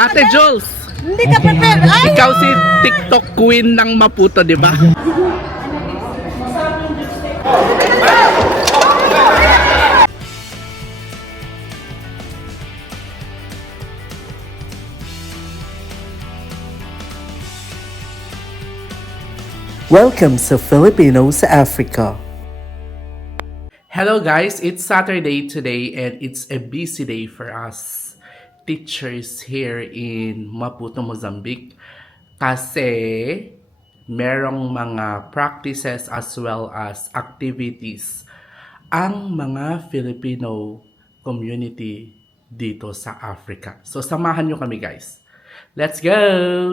Ate Jules, Hindi ka prepare. Ay! ikaw si TikTok queen ng Maputo, di ba? Welcome sa Filipino sa Africa. Hello guys, it's Saturday today and it's a busy day for us teachers here in Maputo, Mozambique kasi merong mga practices as well as activities ang mga Filipino community dito sa Africa. So samahan nyo kami guys. Let's go!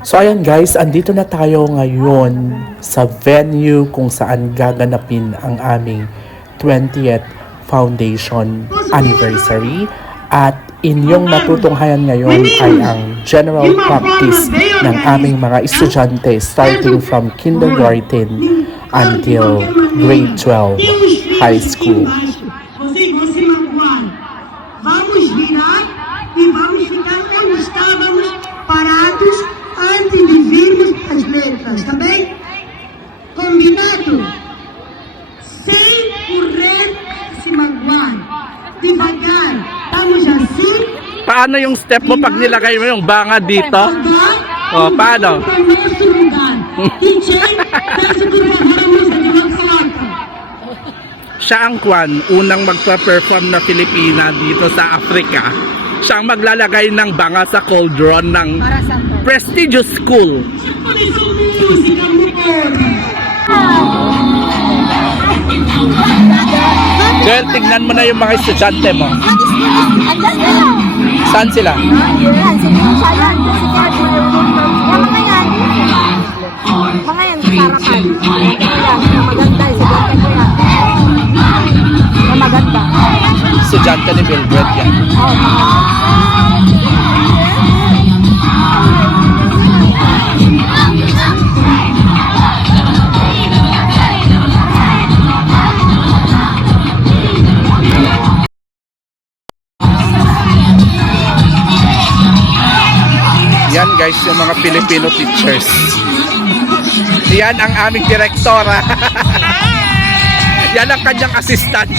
So ayan guys, andito na tayo ngayon sa venue kung saan gaganapin ang aming 20th Foundation Anniversary. At inyong matutunghayan ngayon ay ang general practice ng aming mga estudyante starting from kindergarten until grade 12 high school. Vamos virar e vamos ficar onde estávamos parados antes de virmos as letras, tá bem? Combinado? Sem correr, se magoar. Devagar. Vamos assim. Paano yung step mo pag nilagay mo yung banga dito? O, paano? Para o nosso lugar. DJ, peço que vamos a devagar. Siya ang unang magpa-perform na Filipina dito sa Africa. Siya ang maglalagay ng banga sa cauldron ng prestigious school. Girl, tignan mo na yung mga estudyante mo. Saan sila? Mga yan, sarapan. Maganda, estudyante ko yan. Maganda. Estudyante ni Mildred yan. Yan guys, yung mga Filipino teachers. Yan ang aming direktora. Yan ang kanyang assistant.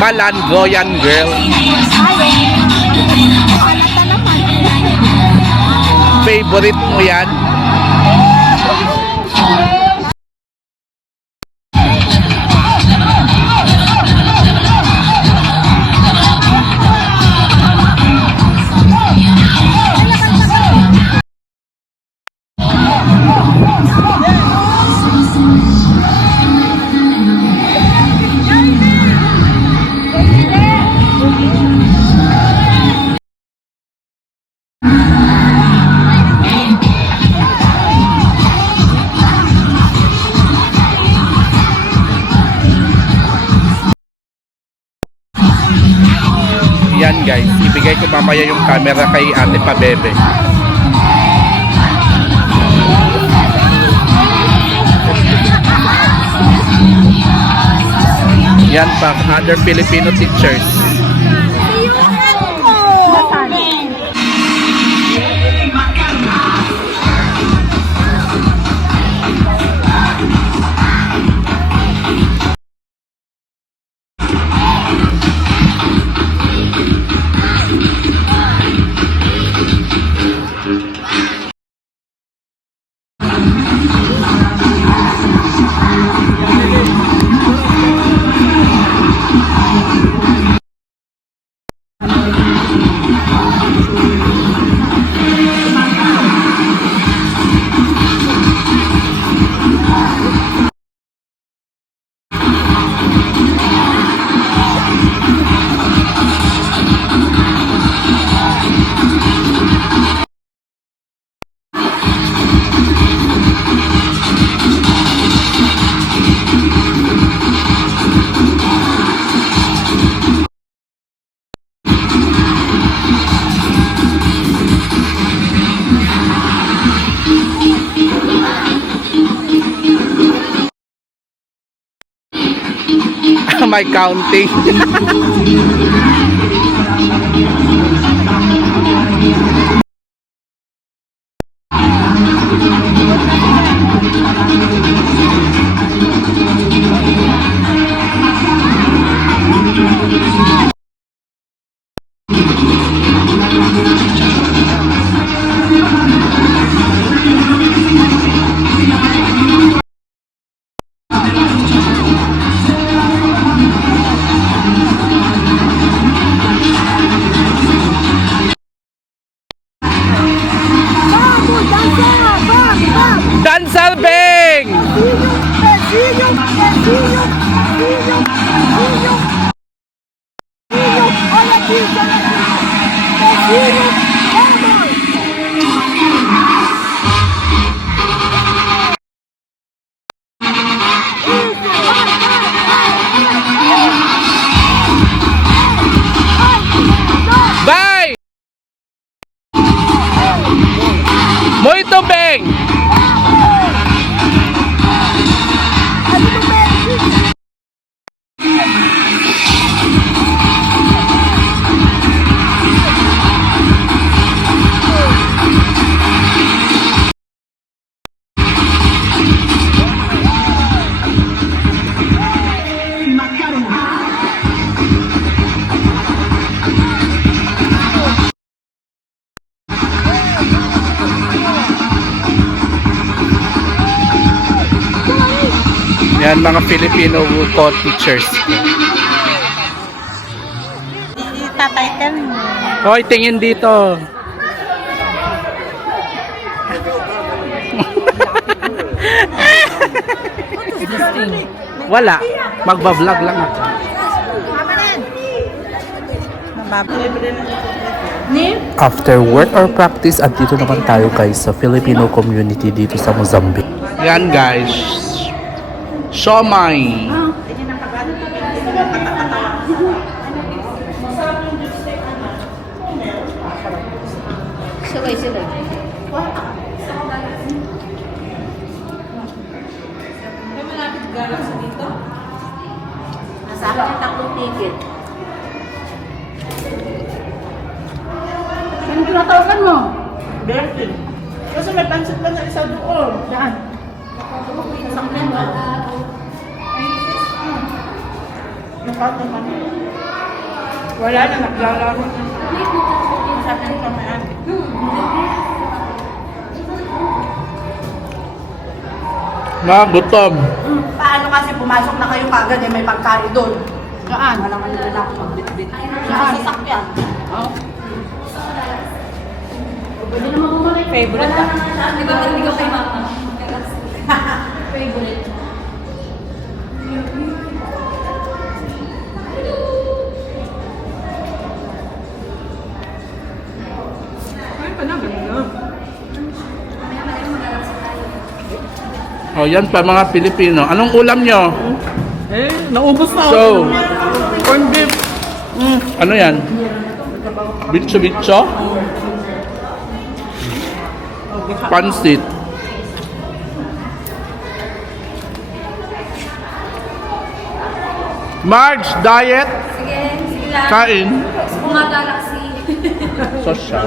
Malangoyan girl. Favorite mo yan? Yan guys, ibigay ko mamaya yung camera kay Ate Pabebe. Yan pa, other Filipino teachers. my counting. Vamos, dança! Vamos, vamos! Dansal Beng! Pezinho, pezinho, pezinho, pezinho, pezinho. Olha aqui, olha aqui. Pezinho, vamos! Isso, Bye! Muito bem! ali no meio. Yan mga Filipino co-teachers. Itatitle mo. Hoy, tingin dito. Wala. Magba-vlog lang ako. After work or practice, andito naman tayo guys sa Filipino community dito sa Mozambique. Yan guys. Siomai. Silay, silay. Nasa akin yung tatlong ticket. Ano tinatawagan mo? Bertin. Kasi may pansit pa na isa doon. Saan? Sakyan ba? Nakata kami. Wala na, naglalaro na. Sakyan kami ate. Gutom. Paano kasi pumasok na kayo kagad eh, may pagkain doon. Saan? Wala nga nila ako magbit-bit. Saan? Sa sasakyan. Pwede naman bumalik. Favorite ka? Di ba hindi ka kay mama? Favorite. Oh, yan pa mga Pilipino. Anong ulam nyo? Eh, naubos na ako. So, Corn beef. ano yan? Bitso-bitso? Pansit. Marge, diet? Sige, sige lang. Kain? Mga galaxy. Social.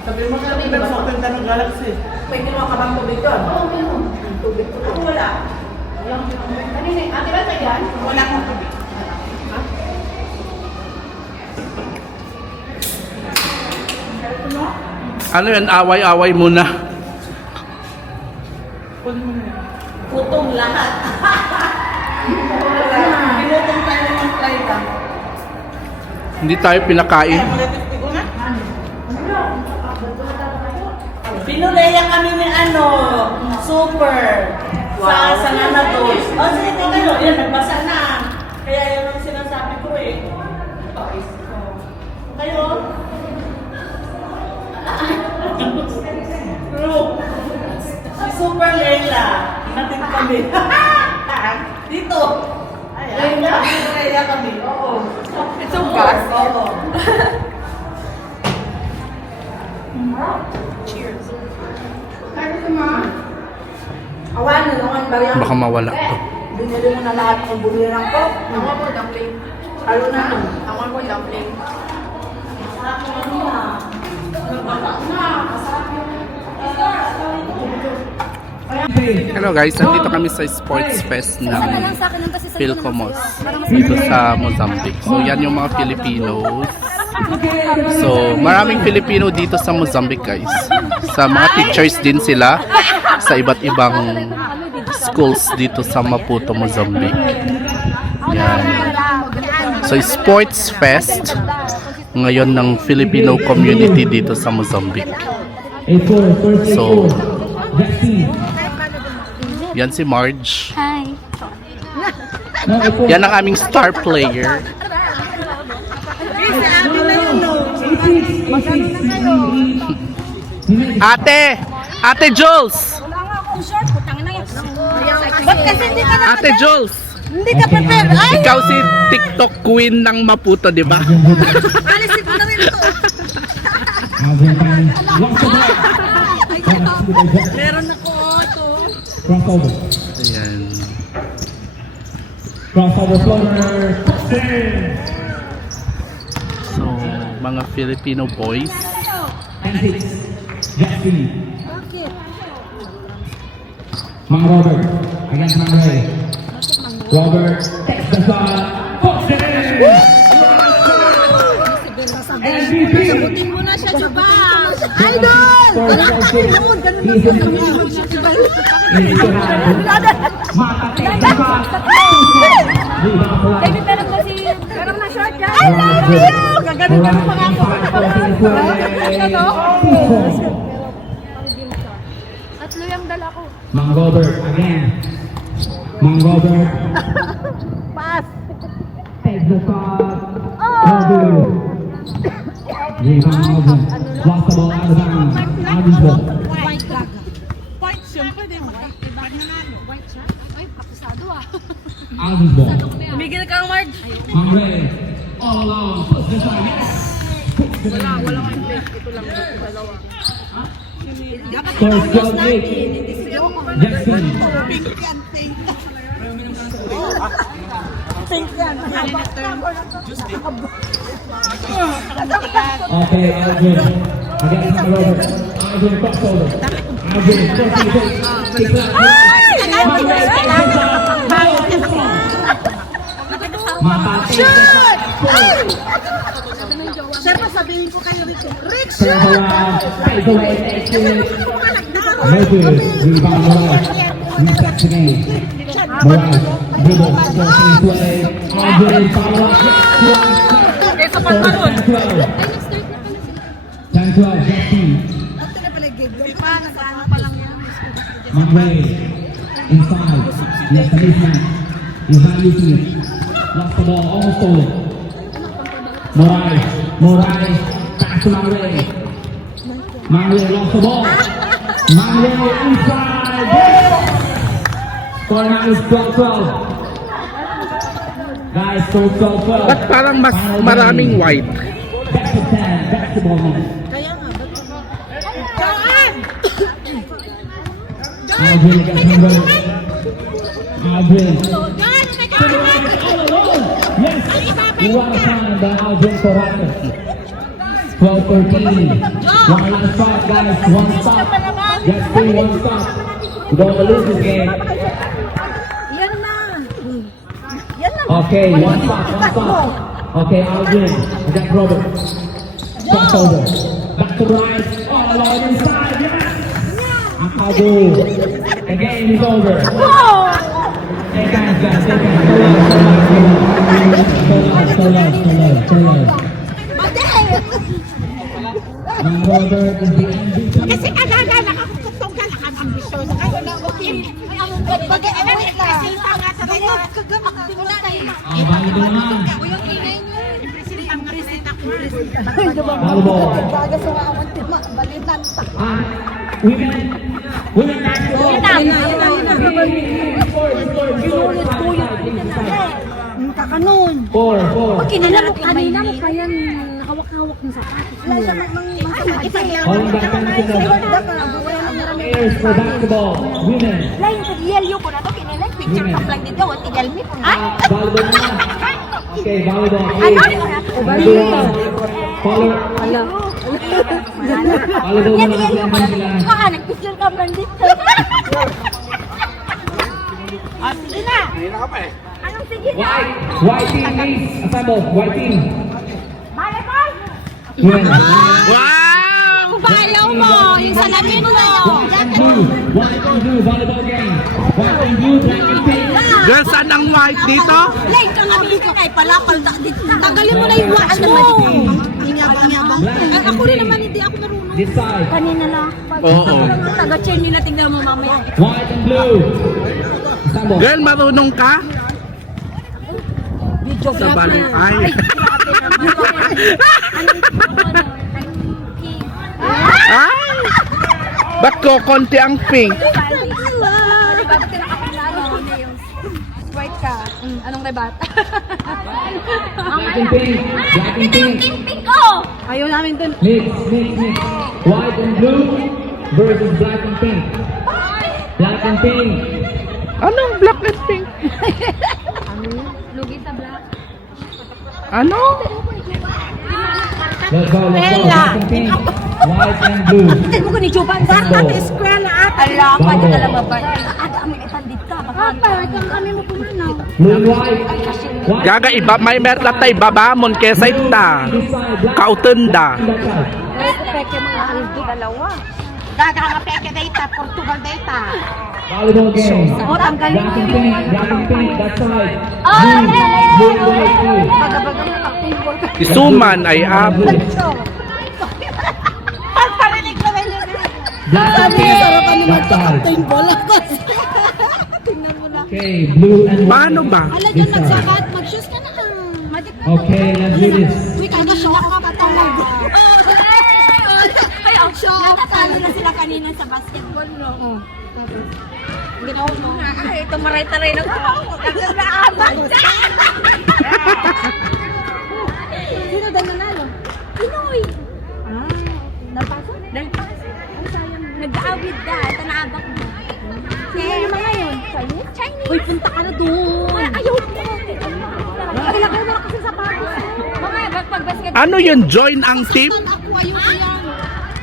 Sabi mo sa akin, sa akin ng Galaxy. Pwede mo ka bang tubig doon? Oo, meron. Tubig ko. Ako wala. Kanina, ate ba tayo yan? Wala akong tubig. Ano yan? Away-away muna. Gutom lahat. Pinutong tayo ng flight ah. Hindi tayo pinakain. Pinuleya kami ni ano, super. Sa Nanados. O, sige, kayo. Yan, nagbasa na. Kaya yun ang sinasabi ko eh. Kayo? True. Si Super Leila. Natin kami. Dito. Leila? Leila kami. Oo. It's a bus. Oo. Awan na naman ba yan? Baka mawala to. Binili mo na lahat ng bulirang ko. Ako po, dumpling. Halo na. Ako po, dumpling. Masarap yung ano na. Nagbata na. Masarap yung... Hello guys, nandito kami sa Sports Fest ng Philcomos dito sa Mozambique. So yan yung mga Filipinos. So maraming Filipino dito sa Mozambique guys. Sa mga teachers din sila sa iba't ibang schools dito sa Maputo, Mozambique. Yan. So Sports Fest ngayon ng Filipino community dito sa Mozambique. So yan si Marge. Hi. Yan ang aming star player. Ate Jules! Ba't kasi hindi ka Ate Jules! Hindi ka prepare? Ay! Ikaw si TikTok queen ng Maputo, di ba? Alisin ko na rin ito. Meron ako ito. Crossover. Ayan. Crossover floater. So, mga Filipino boys. And 6. Jesse. Bakit? Mang Robert. Against Mang Ray. Robert takes the shot. Puts it in. Sagutin mo na siya, Chubang! Idol! Wala ka noon! Ganun na siya. Baby, pero mo si... Pero na short ka! I love you! Gaganon ka ng mga Tatlo yung dala ko. Mang Robert again. Mang Robert. Pass! Takes the shot. Robert. Rebound Alvin. Lost the ball out of bounds. Alvin's ball. White ka. White, siyempre din. White. Iba na namin. White siya? Ay, pakusado ah. Alvin's ball. Tumigil ka, Marge. Mang Ray. All alone. Puts the shot. Wala kang plate. Ito lang. Dalawa. First goal kick. Jackson. Okay, Alvin. Against Mang Robert. Alvin crossover. Alvin takes it. Mang Ray takes the shot. Shoot! Sir, sabihin ko kayo, Rick. Rick, Turns around, takes away, takes it. Moses, rebound Morales. Resets the game. Morales, dribble, forcing play. Alvin, follow up. 10-12, Jesse. Mang Ray, inside. Left the mismatch. He's not using it. Lost the ball, almost stolen. Morales, back to Mang Ray. Mang Ray lost the ball. Mang Ray inside. Score now is 12-12. Guys, so 12-12. Ba't parang mas maraming white? Back to 10, basketball minutes. Alvin against Mang Ray. Alvin. Yes! What a time by Alvin Corrado. 12-13. One last shot, guys. One stop. Just three, one stop. We don't want to lose this game. Yan na. Okay, one stop, one stop. Okay, Alvin against Robert. Crossover. Back to Bryce. All along inside. Yes! Akabu. The game is over. Hey guys, take it. So low. Mang Robert is the MVP. Kasi kagaga, nakakutong ka, nakakambisyon. Kaya na, okay. Pag-wait lang. Balik na naman. Yung inay niyo. Ang president ako. Ball ball. Balitan pa. Women basketball. Kakanon. Four. Kinalaro kanina mo pa yan. Nakawak-hawak ng sapatos. All back on the players for basketball. Women. Lain sa yelyo ko na to kinilay. picture ka lang dito, wala tigalmi. Ay! Volleyball na. Okay, volleyball. Ano? Everyone. Follow. Volleyball Yan, na yan, yan. kasi sila. Baka nagpicture ka lang dito. Sige na. Anong sige na? White team, please. Assemble. White team. Volleyball! Win. Wow! Bayaw mo, yung salamin mo. White and blue. White and blue. Volleyball game. White and blue. Black and pink. Girls, saan ang white dito? Like ka nga dito kay palapal dito. Tanggalin mo na yung wax mo. Inyabang-yabang. Ako rin naman, hindi ako marunong. This side. Kanina lang. Oo. Taga-chain nila, tingnan mo mamaya. White and blue. Assemble. Girl, marunong ka? Video Sa balik ay. Ay! Ba't ko konti ang pink? White ka. Anong rebat? Black and pink. Black and pink. Pink ko! Ayaw namin dun. Mix. White and blue versus black and pink. Black and pink. Anong black and pink? Lugi sa black. Ano? Let's go. Black and pink. White and blue. Tignan mo ko ni Chupan. Sambo. Square na ata. Ala, pwede ka lang mabay. Ada kami itandit ka. Papa, kami mo pumanaw. Blue and white. White. Gaga iba may merla tay babamon kesa ita. This side. Black. Kautenda. That side. Peke mga aldo dalawa. Gaga nga peke data, Portugal data. Volleyball game. O, tanggalin Black and pink. Black and pink. That side. Oh, Blue and white too. Baga-baga mo ka-table ka. Isuman ay abo. Pagparinig na may Black and pink. That side. Tingnan mo na. Okay. Blue and white. Paano ba? Ala, This dyan side. nagsakat. Mag-shoes ka na. Okay. Let's do this. Uy, kag-shock ka pa talaga. Ay, nakatalo na sila kanina sa basketball, no? Oo. Ginawa mo. Ay, ito maray-taray na ko. Nagkakaaban. Sino daw nanalo? Pinoy. Dalpaso? Dalpaso. Ay, sayang. Nag-aawid ka. Ito naabak mo. Sino naman ngayon? Chinese? Chinese. Uy, punta ka na doon. Ayaw mo. Lagay mo na kasi sa bago. Mamaya, pag-basketball. Ano yun? Join ang team? Ako, ayaw ko yan.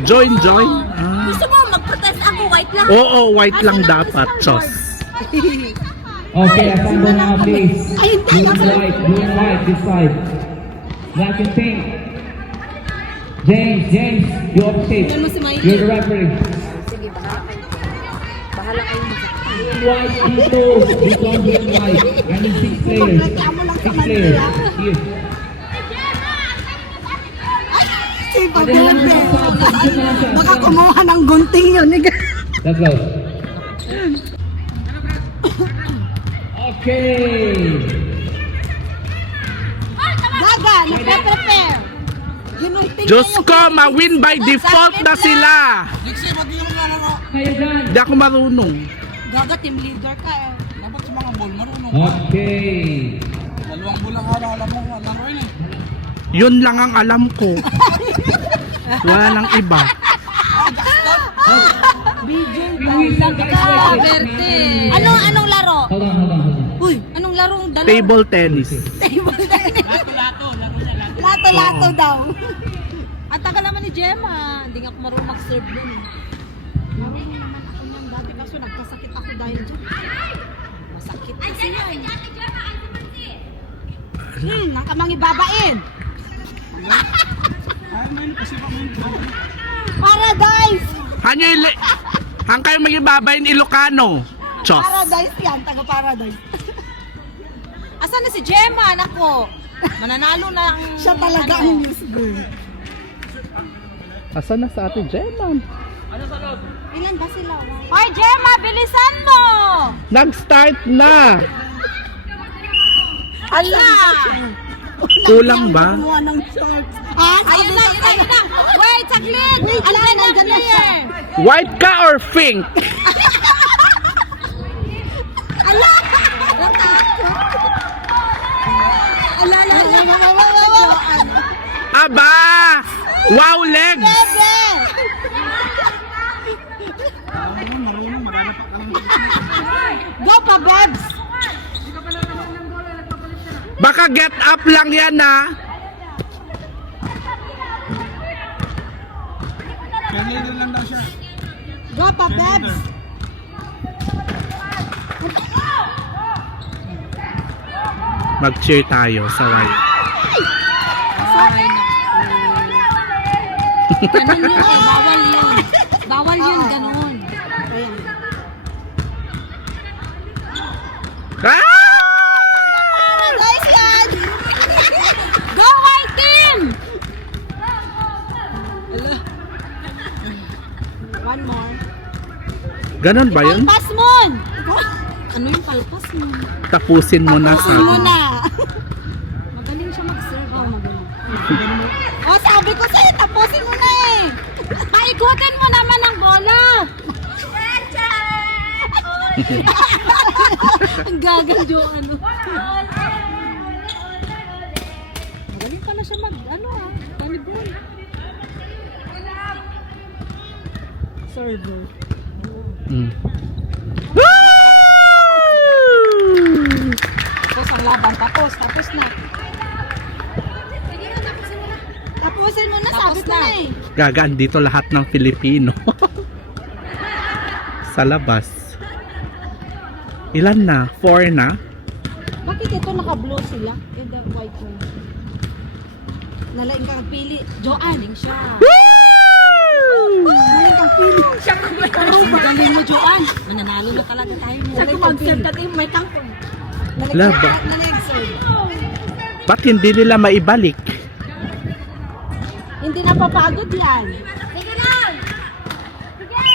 Join? Ah. Gusto mo mag-protest ako, white lang. Oo, white lang dapat. Chos. Okay. Assemble now, please. Ay, hindi. Blue and white. Blue and white. This side. Black and pink. James, you upstate. You're the referee. Sige, bahala kayo. Blue and white, dito. Dito ang blue and white. I need 6 players. 6 players. Here. Baka kumuha ng gunting yun. Let's go. Okay. Gaga, nagpe-prepare. Diyos ko, ma-win by default na sila. Kayo dyan. Hindi ako marunong. Gaga, team leader ka eh. Okay. Yun lang ang alam ko. Wala nang iba. Anong laro? Hold on. Uy, anong larong dalawa? Table tennis. Table tennis. Lato-lato daw. Ang tagal naman ni Gemma. Hindi nga ako marunong mag-serve dun. Marunong naman ako ng dati kaso nagkasakit ako dahil dyan. Masakit kasi yan. Nang kamang ibabain. Paradise! Hang kayo magibabayin Ilocano. Chos. Paradise yan, taga-paradise. Asan na si Gemma, anak ko? Mananalo na ang... Siya talaga ang news girl. Asan na sa atin, Gemma? Ilan ba sila? Hoy, Gemma, bilisan mo! Nag-start na. Ala! Kulang ba? Kumuha ng shorts. Ayun na. Wait, saglit! Andyan ang player! White ka or pink? Ala! Ala! Aba! Wow, legs! Go pa, Bebs! Baka get up lang yan ha. Go, Papebs! Mag-cheer tayo sa white. Ganun yun, bawal yun. Bawal yun, ganun. Ah! Guys, yan! Go, white team! One more. Ganon ba yun? Palpas mon! Ano yung palpas mon? Tapusin mo na Tapusin mo sa... na. Magaling siya mag-serve. Oh, magaling. Oh, sabi ko sa'yo, tapusin mo na eh. Paikutin mo naman ang bola. Ang gagadyo, ano. Magaling pala siya volleyball. Server. Mm. Tapos ang laban, tapos na. Tapusin mo na, sabi ko na eh. Gagaan dito lahat ng Filipino. Sa labas. Ilan na? 4 na? Bakit ito naka-blue sila? And the white one. Nalaing kang pili. Joanne, siya. Nalaing kang pili. Siya kumain. Magaling mo, Joanne. Mananalo na talaga tayo. Siya kumag-serve ka tayo, may tangkong. Laba. Nalaing-serve. Ba't hindi nila maibalik? Hindi na papagod yan. Sige na! Sige!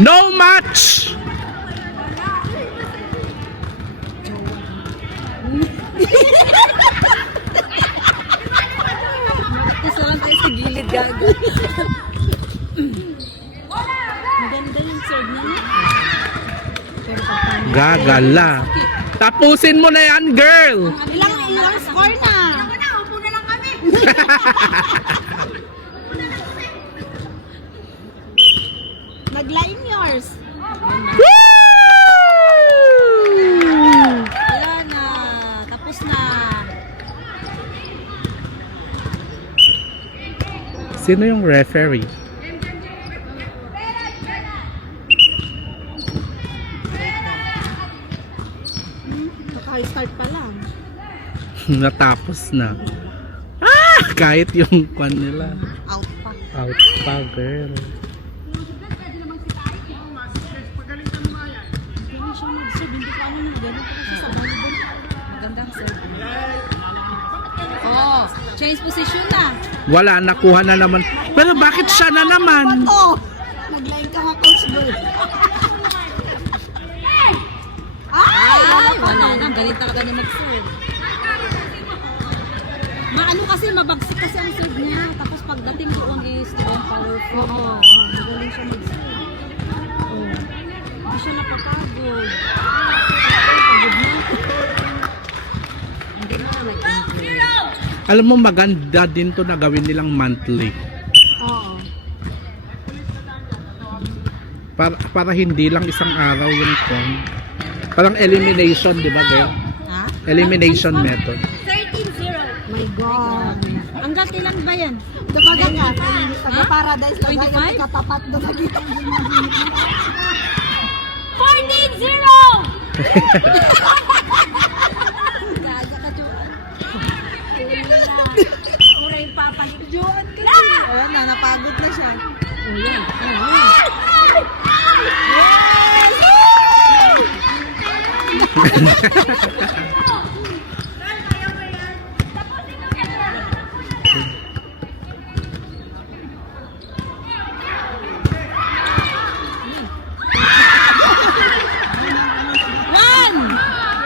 No match! Gusto lang tayo sa gilid, gago. Maganda yung serve niya. Gagala. Tapusin mo na yan, girl! Ilang score na? Upo na lang kami. Nag-line yours. Wala na. Tapos na. Sino yung referee? Naka-start pa lang. Natapos na. Ah! Kahit yung kwan nila. Out pa. Out pa, girl. Galing siya mag-serve. Hindi ko alam na gano'n pa kasi sa volleyball. Magandang serve. Oh, change position na. Wala, nakuha na naman. Pero bakit siya na naman? Oh, nag-line ka nga, Coach Bird. Ay, wala na. Galing talaga niya mag-serve. Maano kasi, mabagsik kasi ang serve niya. Tapos pagdating doon is doon powerful. Oo, magaling siya mag-serve. Oh. Hindi siya napapagod. Pagod na. Hindi na nag-improve. Alam mo, maganda din to na gawin nilang monthly. Oo. Para hindi lang isang araw yung kwan. Parang elimination, di ba, girl? Ha? Elimination method. 13-0. My God. Hanggang kailan ba yan? Dapagan ka. Taga-paradise na ba? 25? Katapat doon sa kita. 14-0! Gaga ka, Joan. Mura yung papalit. Joan ka na. Ayan na, napagod na siya. Oh, yan. One!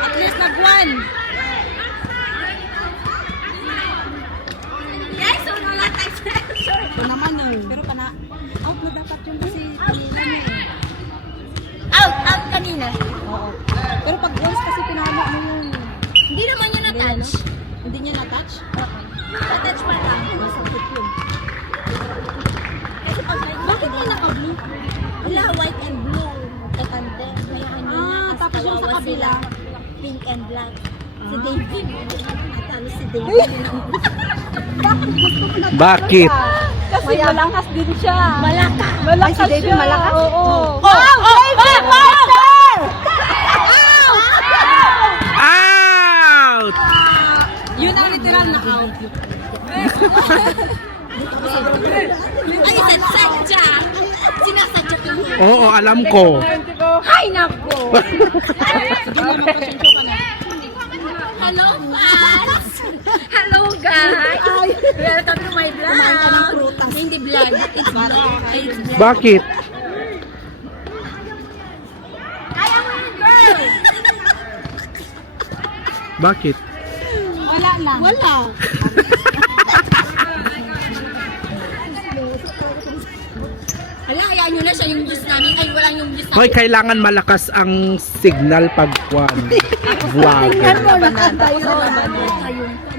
At least nag-one. Guys, wala lang tayo. Ito naman eh. Pero Out na dapat yun kasi kanina niya eh. Out kanina. Oo. Pero pag once kasi pinama mo yun. Hindi naman yun na-touch. Hindi niya na-touch? Na-touch pa lang. Masakit yun. Kasi pag sila white and blue. Kakante. May kanina. tapos yung sa kabila. Pink and black. Si David. Natalo si David. Bakit? Kasi malakas din siya. Malakas. Malakas si David malakas? Oo. Out! Yun ang literal na out. Ay, sadya. Sinasadya ko. Oo, alam ko. Ay, nako. Hello, fans. Hello, guys. Welcome to my vlog. Hindi vlog. It's vlog. It's vlog. Bakit? I am a girl. Bakit? Wala lang. Wala. Hala, hayaan nyo na siya yung juice namin. Ay, walang yung juice Hoy, namin. kailangan malakas ang signal pag vlogger.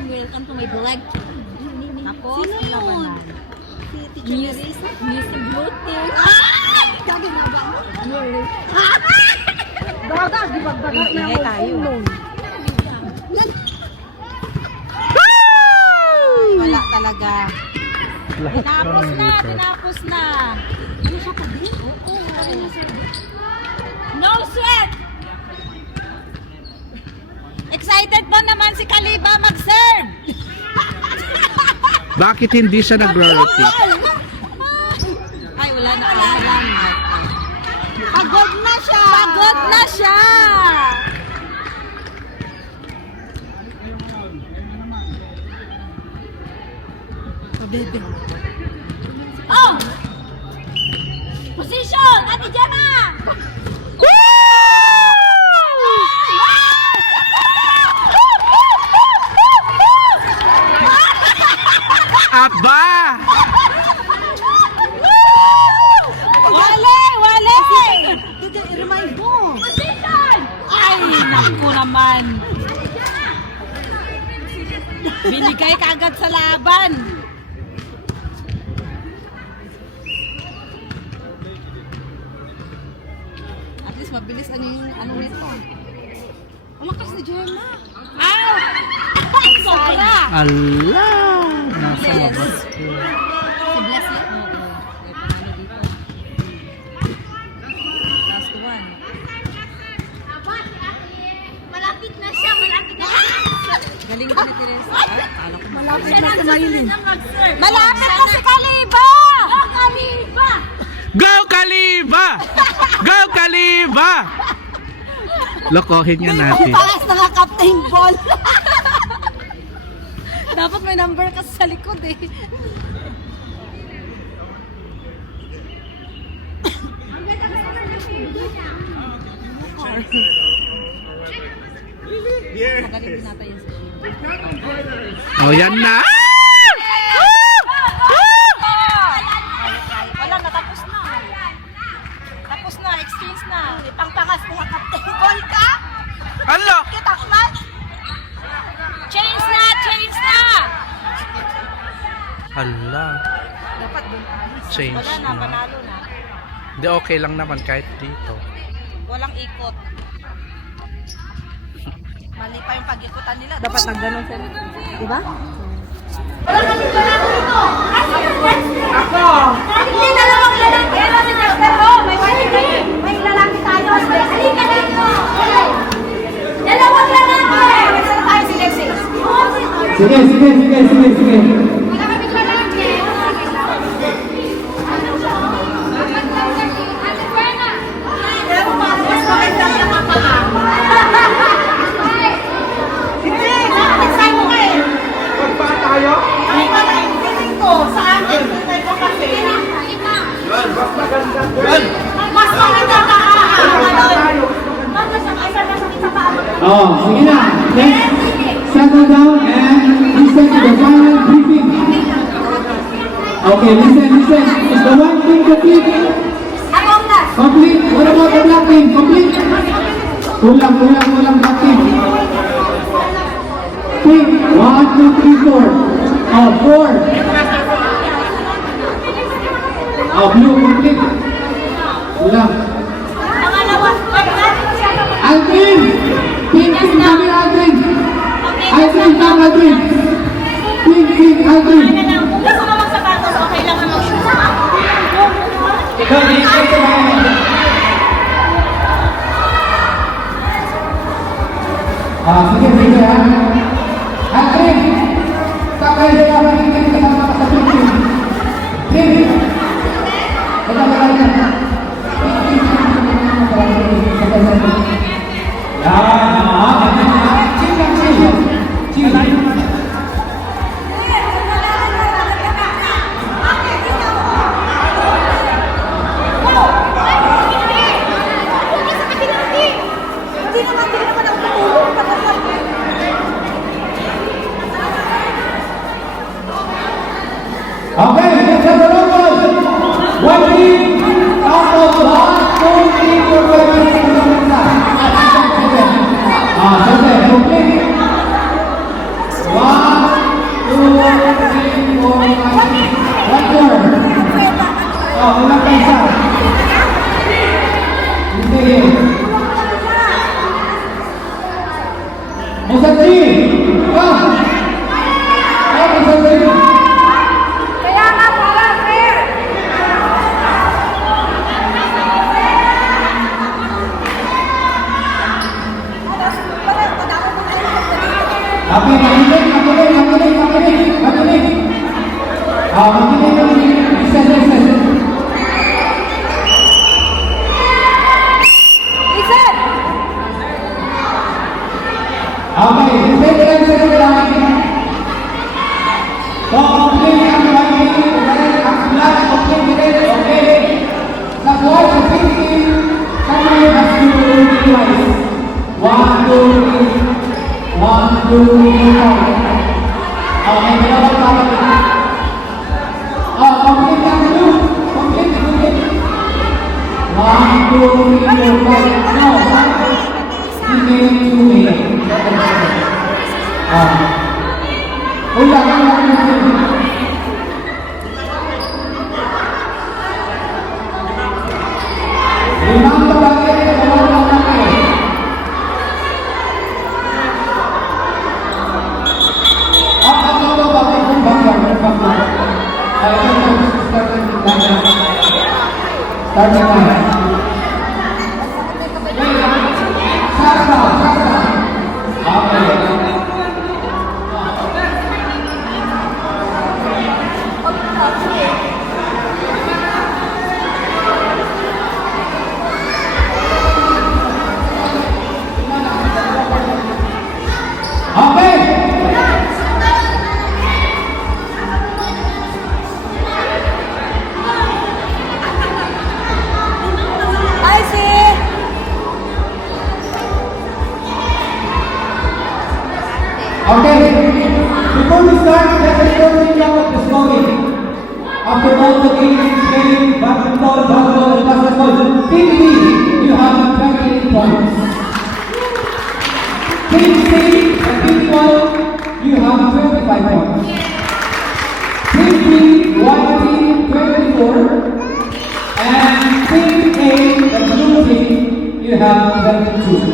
Welcome to my vlog. Sino yun? Miss Beauty. Ay! Ingay tayo. Wala talaga. Tinapos na, tinapos na. No sweat! Excited ba naman si Kaliba mag-serve? Bakit hindi siya nagro-rotate? Ay, wala na. Pagod na siya! Pagod na siya! Oh! Position! Ate Gemma! Aba! Wale! Wale! I-remind mo. Position! Ay, naku naman. Binigay ka agad sa laban. At least mabilis ano nito. Ang lakas ni Gemma. Ow! Sobra! Ala! Nasa Yes. labas ko. Si Bless yan. Last one. Malapit na siya, malapit na siya. Galing ka ni Teresa. Ay, kala ko malapit Siya lang susunod na mag-serve. Malapit na si Kaliba! Go, Kaliba! Go Kaliba! Go Kaliba! Lokohin nga natin. Paras naka-captain ball. Dapat may number kasi sa likod eh. Magaling din natin yun sa Oh, yan na! Wala na, tapos na. Tapos na, exchange na. Pangpangas na captain ball ka? Alo! Kitakman? Change na! Change na! Hala. Dapat dun. Change Wala na, na. panalo na. Hindi, okay lang naman kahit dito. Walang ikot. Mali pa yung pag-ikutan nila. Dapat nang ganun sila. Diba? Hindi, dalawang lalaki. Ano si Dexter? Oh, may lalaki tayo. Halika dito. Dalawang lalaki. Saan tayo si Dexter? Sige, sige, sige, sige, sige. Wala kami lalaki. Ate Buena. Pero mas maganda yung mga paa. Hindi, nakakasay mo ka eh. Magpaa tayo? Ay, wala yung feeling ko sa akin. Feeling ko kasi. Mas maganda doon. Mas maganda ka. Oh, sige na. Let's settle down and listen to the final briefing. Okay, listen. Is the white team complete? Complete. What about the black team? Complete? Kulang black team. Team, 1, 2, 3, 4. Oh, 4. Oh, blue complete. Ulang. Pangalawa. Aldrin! Pink, kami Aldrin! Aldrin, come Aldrin! Pink, Aldrin! Ano lang, kung gusto mo magsapatos, okay lang ang mag-shoes. Ikaw, di-check sa mga. Sige ha. Aldrin! Kakay sila, Pink, kasama ka sa Pink. Pink! Okay, let's have a number. One team out of the last 4 teams for the complete. One, two, three, four, five. One more. Ulang pa isa. Hindi. Isa team. Isa team. Tapi makinig. Okay, before we start, let's closing up of the scoring. After all the games played, badminton, volleyball, and basketball, Team B, you have 28 points. Team C and Team 1, you have 25 points. Team B, 1 team, 24. And Team A, the blue team, you have 22.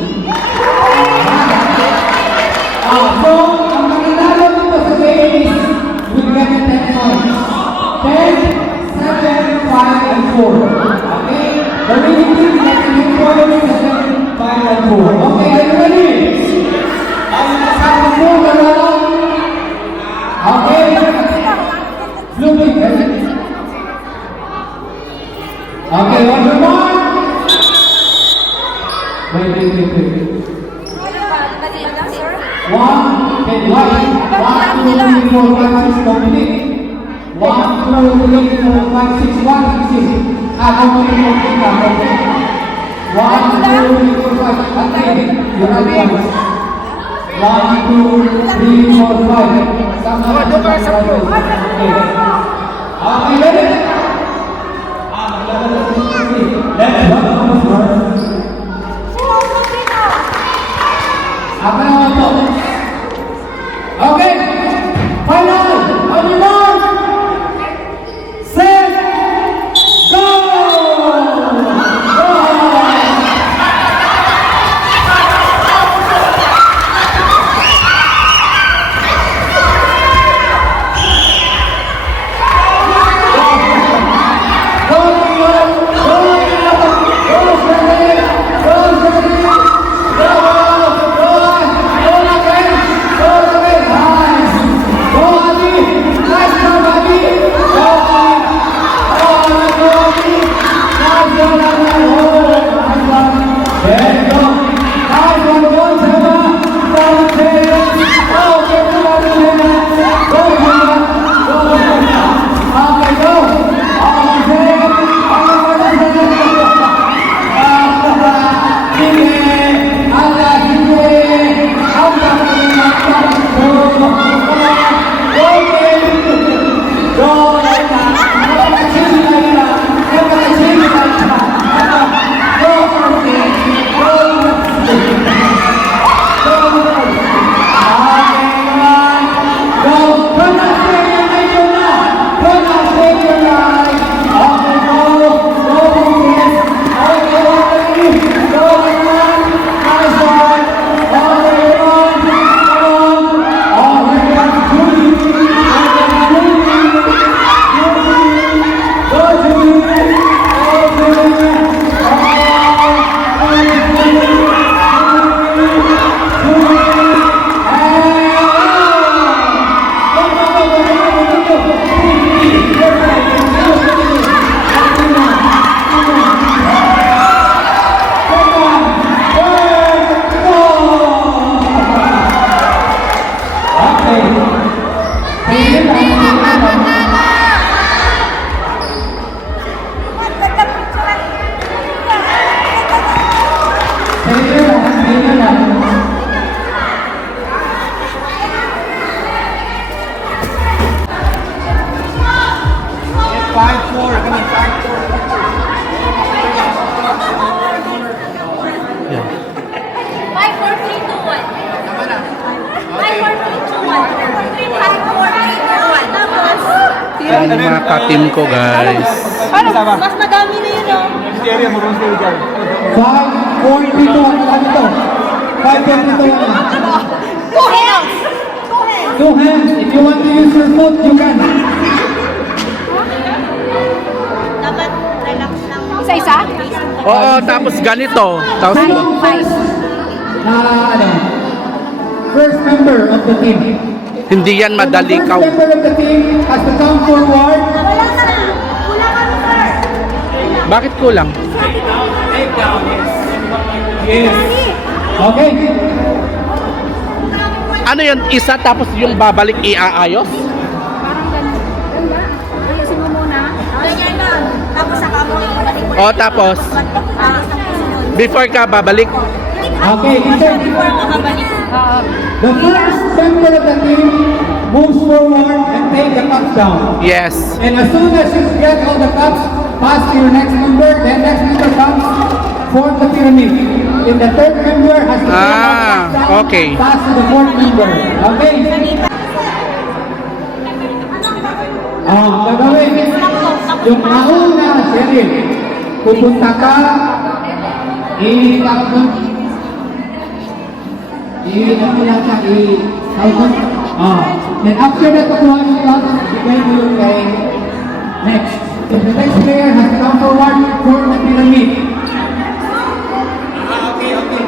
So, ang mananalo dito sa game is will get 10 points. 10, 7, 5, and 4. Okay? The winning team gets 10 points, 7, 5, and 4. Okay, are you ready? Are you kasama mo? Okay? Blue team, ready? Okay, on your mark. Wait. 1, and white. 1, 2, 3, 4, 5, 6, complete. 1, 2, 3, 4, 5, 6, 1, 6. Complete. 1, 2, 3, 4, 5. Okay, you have points. 1, 2, 3, 4, 5. Okay, ready? Let's go. Apa nama itu? Okay, final. On your mark, set, go. Yan yung mga ka-team ko, guys. Mas madami na yun, oh. 5, 4, 3, 2, 1 na dito. 5, 4, 3, 2, 1 na. Two hands! Two hands! 2 hands. If you want to use your foot, you can. Dapat relax lang. Isa-isa? Oo, tapos ganito. Tapos, Ano? First member of the team. hindi yan madali The ka. first member of the team has to come forward. Wala ka na. Kulang kami, sir. Bakit kulang? Yes. Okay. Ano yun? Isa tapos yung babalik iaayos? Parang ganun. Ganda. Ayusin mo muna. Ganyan lang. Tapos saka mo ibalik mo. O, tapos, Tapos ang susunod. before ka babalik, Okay, teacher. Before ako babalik. The first member of the team moves forward and take the cups down. yes. And as soon as you get all the cups, pass to your next member. The next member comes, form the pyramid. If the third member has to take all the cups down, okay. pass to the fourth member. Okay? Gagawin. Yung nauna, Cheryl, pupunta ka, then after that, pagkuhan yung cups, ibigay mo yung kay next. If the next player has to come forward, form the pyramid. Okay.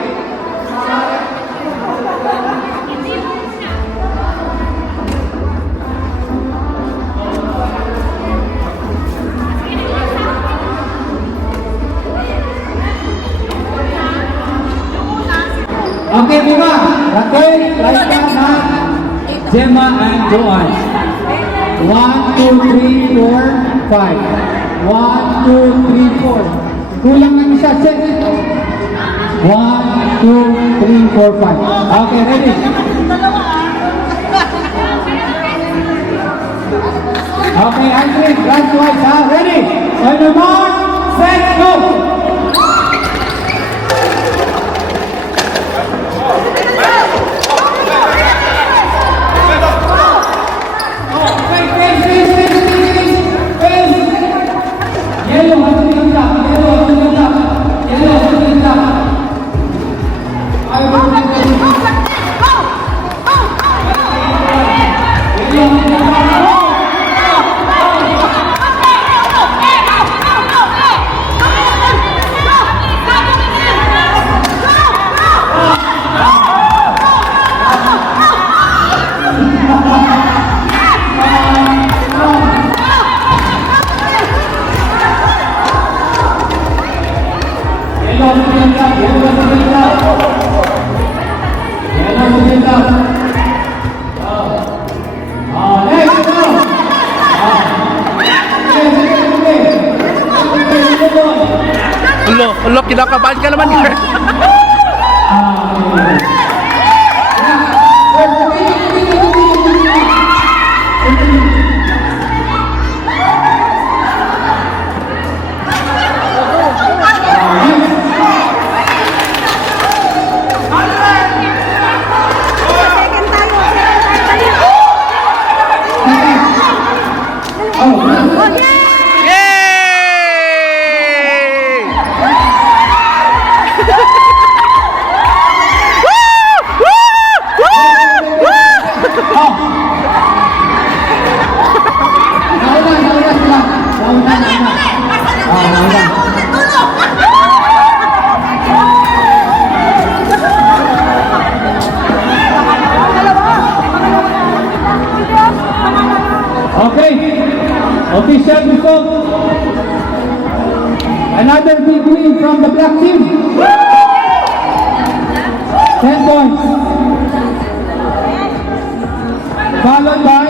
Okay, Viva. Raquel, Raika, Matt, Gemma, and Joanne. 1, 2, 3, 4, 5. 1, 2, 3, 4. Kulang ng isa, check. 1, 2, 3, 4, 5. Okay, ready? Okay, Andrew, last twice, ha? Ready? On your mark, set, go! Ulo, kinakabahan ka naman, girl. Okay, official result. Another big win from the black team. 10 points. Followed by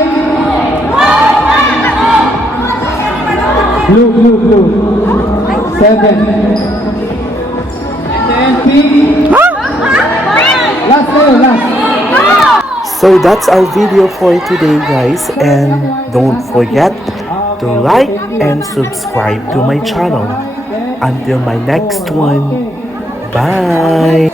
blue. 7. And then pink. Last player, last. So that's our video for today, guys, and don't forget to like and subscribe to my channel. Until my next one, bye!